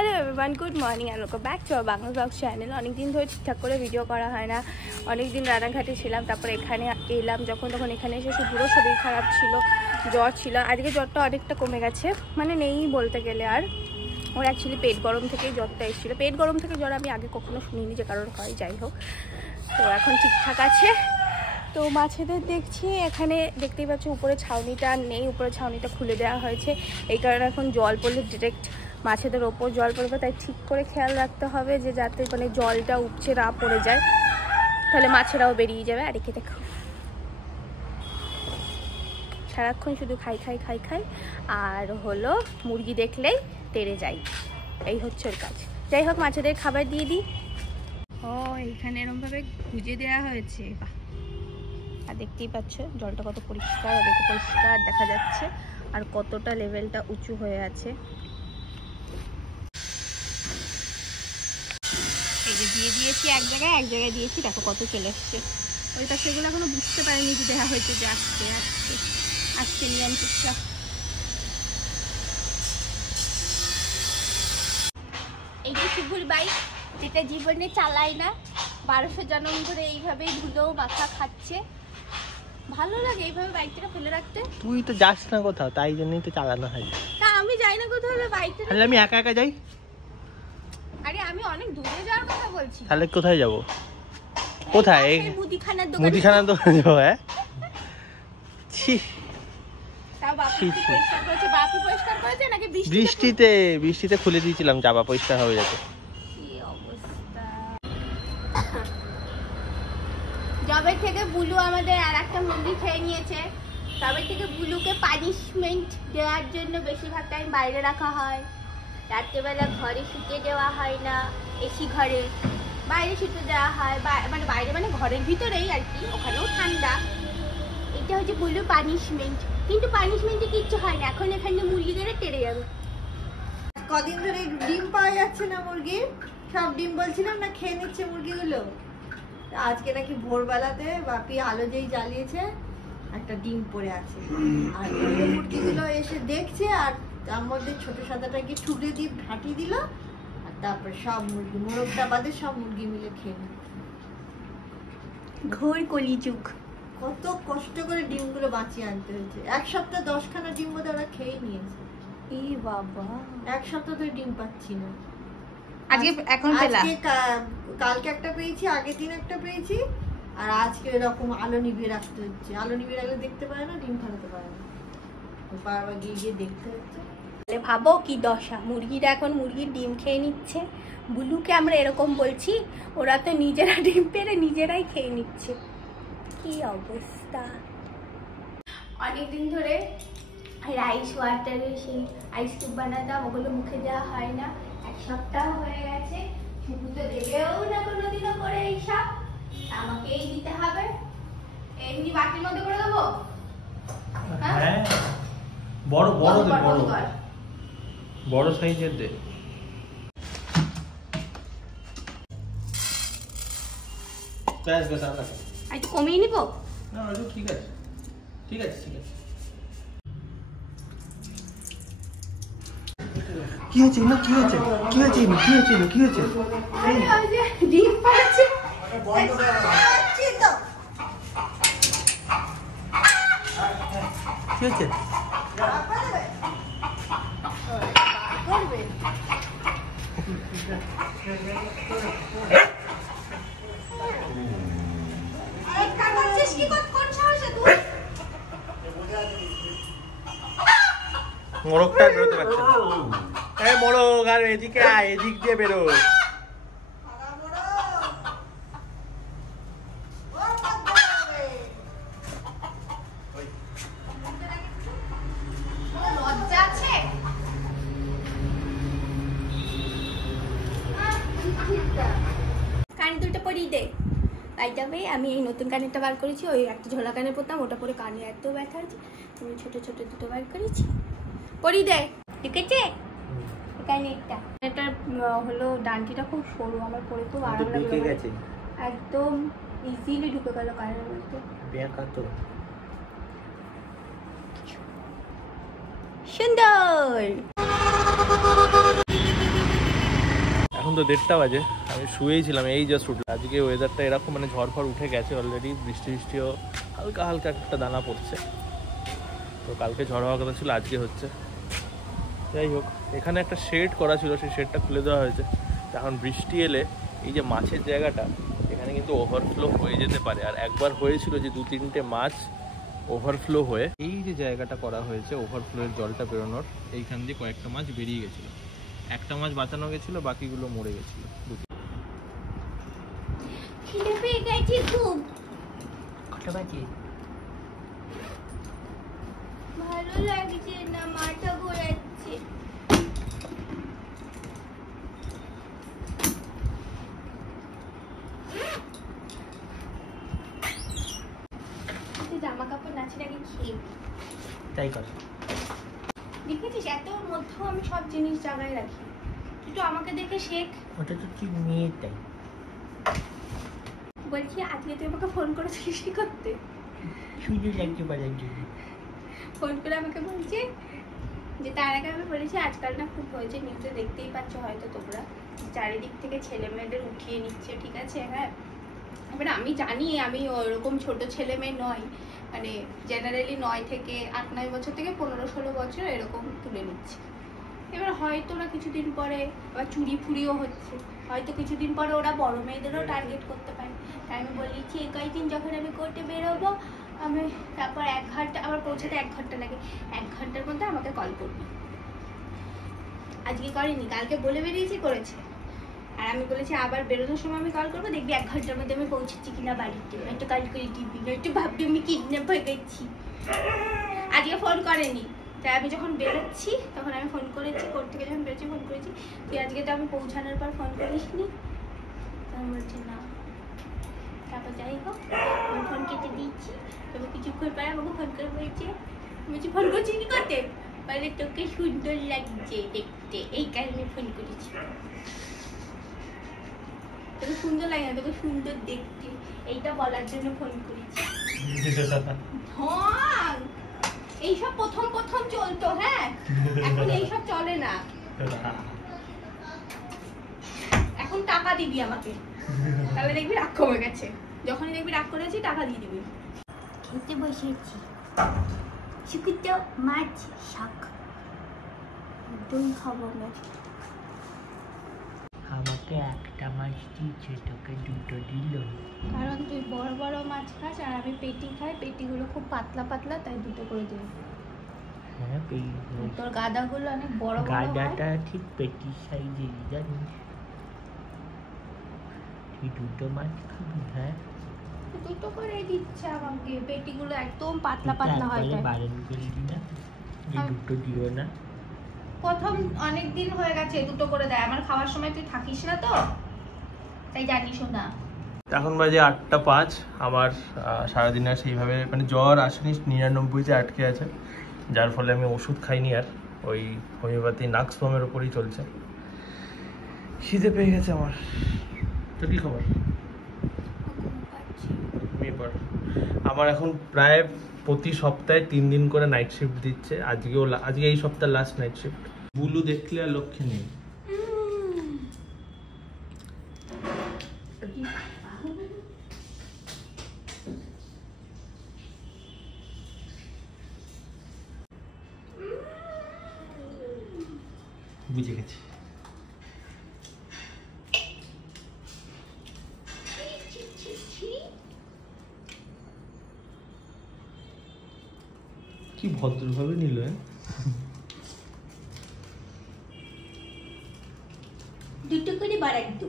Hello everyone, good morning and welcome back to our Bangla blog channel. অনেকদিন ধরে ঠিকঠাক করে ভিডিও করা হয় না, অনেকদিন রানাঘাটে ছিলাম, তারপর এখানে এলাম তখন এখানে এসে পুরো শরীর খারাপ ছিল, জ্বর ছিল। আজকে জ্বরটা অনেকটা কমে গেছে, মানে নেই বলতে গেলে। আর ওর অ্যাকচুয়ালি পেট গরম থেকেই জ্বরটা এসেছিলো। পেট গরম থেকে জ্বর আমি আগে কখনো শুনিনি যে কারোর হয়, যাই হোক। তো এখন ঠিকঠাক আছে। তো মাছেদের দেখছি এখানে, দেখতেই পাচ্ছি উপরে ছাউনিটা নেই, উপরে ছাউনিটা খুলে দেওয়া হয়েছে। এই কারণে এখন জল পড়লে ডিরেক্ট মাছেদের ওপর জল পড়বে, তাই ঠিক করে খেয়াল রাখতে হবে যে যাতে মানে জলটা উপচে না পড়ে যায়, তাহলে মাছেরাও বেরিয়ে যাবে। আর একে দেখো সারাক্ষণ শুধু খাই খাই খাই খাই, আর হলো মুরগি দেখলেই তেড়ে যাই, এই হচ্ছে ওর কাজ। যাই হোক, মাছেদের খাবার দিয়ে দিই। ও এইখানে এরমভাবে গুজে দেওয়া হয়েছে, বাহ। আর দেখতেই পাচ্ছ জলটা কত পরিষ্কার, দেখে পরিষ্কার দেখা যাচ্ছে, আর কতটা লেভেলটা উঁচু হয়ে আছে। এই যে দিয়ে দিয়েছি এক জায়গায় দিয়েছি, দেখো কত চলে এসছে। ওইটা সেগুলো এখনো বুঝতে পারিনি যে দেওয়া হয়েছে, যে আসছে আসছে আসছে নিয়ে আমি চুপচাপ। এই যে শুভুর বাইক, যেটা জীবনে চালাই না, 1200 জন্ম ধরে এইভাবেই ধুলো মাথা খাচ্ছে। ভালো লাগে এইভাবে বাইকটা ফেলে রাখতে। তুই তো যাস না কোথাও, তাই জন্যই তো চালানো হয়। তা আমি যাই না কোথাও, বাইকটা তাহলে আমি একা একা যাই। আরে আমি অনেক দূরে যাওয়ার কথা বলছি। তাহলে কোথায় যাব? কোথায়? মুদিখানার দোকানে যাবো? হ্যাঁ, ছি। তাও বাপি পরিষ্কার করেছে। বাপি পরিষ্কার করেছে নাকি বৃষ্টিতে খুলে দিয়েছিলাম, চাপা পরিষ্কার হবে যাতে। কি অবস্থা। জবে থেকে বুলু আমাদের আর একটা মুরগি খেয়ে নিয়েছে, তবে থেকে বুলুকে পানিশমেন্ট দেওয়ার জন্য বেশিরভাগ টাইম বাইরে রাখা হয়। রাত্রেবেলা ঘরে শুতে দেওয়া হয় না, এসি ঘরে, বাইরে শুতে দেওয়া হয়, মানে বাইরে মানে ঘরের ভিতরেই আর কি, ওখানেও ঠান্ডা। এটা হচ্ছে বুলু পানিশমেন্ট, কিন্তু পানিশমেন্টে কিচ্ছু হয় না। এখন এখানে মুরগিদের তেড়ে যাবে। কদিন ধরে ডিম পাওয়া যাচ্ছে না মুরগির, সব ডিম বলছিলাম না খেয়ে নিচ্ছে মুরগিগুলো। আজকে নাকি ভোরবেলাতে বাপি আলো যেই জ্বালিয়েছে একটা ডিম পড়ে আছে, আর অন্য মুরগিগুলো এসে দেখছে, আর তার মধ্যে ছোট সাদাটা গিয়ে ঠুকরে দিয়ে ফাটিয়ে দিল, আর তারপর সব মুরগি, মোরগটা বাদে সব মুরগি মিলে খেয়ে নিল। ঘোর কলিযুগ। কত কষ্ট করে ডিমগুলো বাঁচিয়ে আনতে হয়েছে। এক সপ্তাহ 10খানা ডিম বোধহয় ওরা খেয়ে নিয়েছে। ই বাবা, এক সপ্তাহ ধরে ডিম পাচ্ছি না। আজকে এখন পেলা? কালকে একটা পেয়েছি, আগের দিন একটা পেয়েছি, আর আজকে এরকম আলো নিভিয়ে রাখতে হচ্ছে। আলো নিভিয়ে রাখলে দেখতে পারে না, ডিম ফেলাতে পারে না, বারবার গিয়ে গিয়ে দেখতে হচ্ছে। ভাবো কি দশা, মুরগিরা এখন মুরগির ডিম খেয়ে নিচ্ছে। বুলুকে আমরা এরকম বলছি, ওরা তো নিজেরা ডিম পেড়ে নিজেরাই খেয়ে নিচ্ছে। কি অবস্থা। অনেকদিন ধরে রাইস ওয়াটারে সেই আইস কিউব বানাতাম, ওগুলো মুখে দেওয়া হয় না। এক সপ্তাহ হয়ে গেছে, শুধু তো দেবেও না কোনোদিনও করে এইসব, আমাকেই দিতে হবে। এমনি বাটির মধ্যে করে দেবো? হ্যাঁ, বড় বড় দে, বড় সাইজের দে। ব্যাস ব্যাস, আর না, একটু কমিয়ে নিবো না, ঠিক আছে ঠিক আছে ঠিক আছে। কি হয়েছে না, কি হয়েছে, কি হয়েছে না, কি হয়েছে না, কি হয়েছে? ডিম পাচ্ছে কি হয়েছে? মোরগটা বেরোতে পারছে না। এই মোরগ, আর এদিকে আয়, এদিক দিয়ে বেরো। লজ্জা আছে? কান দুটো পরিয়ে দে। তাই যাবে, আমি এই নতুন কানেরটা বার করেছি, ওই একটা ঝোলা কানে পরতাম, ওটা পরে কানে এত ব্যথা হচ্ছে, আমি ছোট ছোট দুটো বার করেছি। পরিয়ে দে, ঠিক আছে? কানেরটা, এটা হলো ডান্টিটা খুব সরু, আমার পরে খুব আরাম লাগে, একদম ইজিলি ঢুকে গেল কানের মধ্যে। সুন্দর। তো 1:30 বাজে, আমি শুয়েই ছিলাম, এই জাস্ট উঠলাম। আজকে ওয়েদারটা এরকম মানে ঝড় ফড় উঠে গেছে অলরেডি, বৃষ্টিও হালকা হালকা একটা দানা পড়ছে। তো কালকে ঝড় হওয়ার কথা ছিল, আজকে হচ্ছে। যাই হোক, এখানে একটা শেড করা ছিল, সেই শেডটা খুলে দেওয়া হয়েছে। এখন বৃষ্টি এলে এই যে মাছের জায়গাটা, এখানে কিন্তু ওভারফ্লো হয়ে যেতে পারে। আর একবার হয়েছিল যে 2-3টে মাছ ওভারফ্লো হয়ে, এই যে জায়গাটা করা হয়েছে ওভারফ্লোয়ের জলটা বেরোনোর, এইখান দিয়ে কয়েকটা মাছ বেরিয়ে গেছিলো। একটা মাছ বাঁচানো গেছিল, বাকিগুলো মরে গেছিল। ভালো লাগছে না, মাথা ঘোরাচ্ছে। জামা কাপড় নাচে নাকি খেয়ে তাই কর। দেখেছিস, এত মধ্যেও আমি সব জিনিস জায়গায় রাখি। একটু আমাকে দেখে শেখ। ওটা তো ঠিক মেয়ে, তাই বলছি আজকে তুই আমাকে ফোন করেছিস কি করতে? সুন্দর লাগছে বাজার জন্য। ফোন করে আমাকে বলছে যে, তার আগে আমি বলেছি আজকাল না খুব হয়েছে, নিউজে দেখতেই পাচ্ছ হয়তো তোমরা, চারিদিক থেকে ছেলে মেয়েদের উঠিয়ে নিচ্ছে, ঠিক আছে? হ্যাঁ, এবার আমি জানি আমি ওরকম ছোট ছেলে মেয়ে নয়, মানে জেনারেলি 9 থেকে 8-9 বছর থেকে 15-16 বছর এরকম তুলে নিচ্ছে। এবার হয়তো না কিছুদিন পরে আবার চুরি ফুরিও হচ্ছে, হয়তো কিছুদিন পরে ওরা বড় মেয়েদেরও টার্গেট করতে পারে। তাই আমি বলেছি এই কয়েকদিন যখন আমি কোর্টে বেরোবো, আমি তারপর 1 ঘন্টা, আমার পৌঁছাতে 1 ঘন্টা লাগে, 1 ঘন্টার মধ্যে আমাকে কল করবি। আজকে করেনি, কালকে বলে বেরিয়েছি, করেছে। আর আমি বলেছি আবার বেরোনোর সময় আমি কল করবো, দেখবি 1 ঘন্টার মধ্যে আমি পৌঁছেছি কিনা বাড়িতে, একটু কল করে দিবি, একটু ভাববি আমি কিডন্যাপ হয়ে গেছি। আজকে ফোন করেনি, তাই আমি যখন বেরোচ্ছি তখন আমি ফোন করেছি, কোর্ট থেকে যখন বেরোচ্ছি ফোন করেছি, তুই আজকে তো আমি পৌঁছানোর পর ফোন করিসনি। তখন বলছে না। তারপর যাই হোক, আমি ফোন কেটে দিচ্ছি। তবে কিছুক্ষণ পরে আমাকে ফোন করে বলছে, বলছি ফোন করছিস কি করতে? বলে তোকে সুন্দর লাগছে দেখতে, এই কারণে ফোন করেছি। তোকে সুন্দর লাগে না, তোকে সুন্দর দেখতে, এইটা বলার জন্য ফোন করেছি। হ্যাঁ, এইসব প্রথম প্রথম চলতো, হ্যাঁ, এখন এইসব চলে না। এখন টাকা দিবি আমাকে, তাহলে দেখবি রাগ কমে গেছে। যখনই দেখবি রাগ করেছি টাকা দিয়ে দিবি। খেতে বসেছি শুকুতো মাছ শাক, একদম খাবো না। আমাকে একটা মাছ দিয়েছে, তোকে 2টো দিল। কারণ তুই বড় বড় মাছ খাস আর আমি পেটি খাই, পেটিগুলো খুব পাতলা পাতলা, তাই 2টো করে দিই। হ্যাঁ, তোর গাদাগুলো অনেক বড় বড় হয়। গাদাটা ঠিক পেটির সাইজের, জানিস? তুই 2টো মাছ খাবি? হ্যাঁ, 2টো করে দিচ্ছে আমাকে, পেটিগুলো একদম পাতলা পাতলা হয়। বারণ করলি না যে 2টো দিও না? প্রথম অনেক দিন হয়ে গেছে 2টো করে দেয়, আমার খাওয়ার সময় তুই থাকিস না তো, তাই জানিস না। এখন বাজে 8:05। আমার সারাদিন আর সেইভাবে মানে জ্বর আসেনি, 99-তে আটকে আছে, যার ফলে আমি ওষুধ খাইনি, আর ওই হোমিওপ্যাথি নাক্সফর্মের ওপরই চলছে। খিদে পেয়ে গেছে আমার। তো কি খবর? আমার এখন প্রায় প্রতি সপ্তাহে 3 দিন করে নাইট শিফট দিচ্ছে। আজকে এই সপ্তাহ লাস্ট নাইট শিফট। বুলু দেখলে আর লক্ষ্যে নেই। বুঝে গেছি। কি ভদ্রভাবে নিল। 2টো করে বাড়াইতো।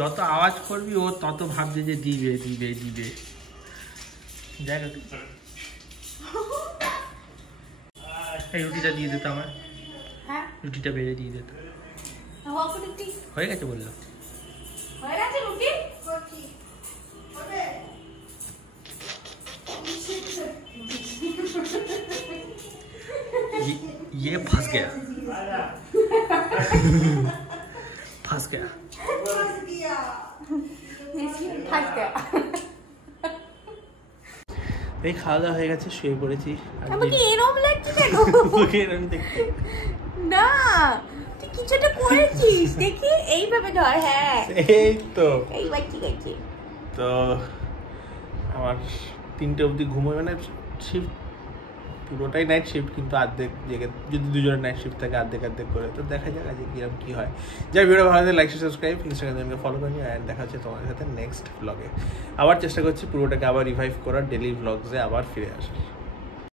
যত আওয়াজ করবি ও তত ভাবছে যে দিবে দিবে দিবে। এই রুটিটা দিয়ে দিত আমার। হ্যাঁ, রুটিটা বেড়ে দিয়ে দিত। হয়ে গেছে বললো। হয়ে গেছে রুটি। ये फंस गया। ফাঁস গয়া এই খাওয়া দাওয়া হয়ে গেছে, শুয়ে পড়েছি। আমাকে এরকম লাগছে কেন? এরকম দেখতে না তুই কিছুটা করেছিস, দেখি এইভাবে ধর। হ্যাঁ এই তো এইবার ঠিক আছে। তো আমার 3টে অবধি ঘুমোয়, মানে শিফট পুরোটাই নাইট শিফট, কিন্তু অর্ধেক জেগে, যদি দুজনের নাইট শিফট থাকে অর্ধেক করে। তো দেখা যাক আজকে কিরকম কি হয়। যাই ভিডিও ভালো লাগে লাইক সাবস্ক্রাইব, ইনস্টাগ্রামে ফলো করে নিও। অ্যান্ড দেখা হচ্ছে তোমাদের সাথে নেক্সট ব্লগে। আবার চেষ্টা করছি পুরোটাকে আবার রিভাইভ করার, ডেলি ব্লগসে আবার ফিরে আসার।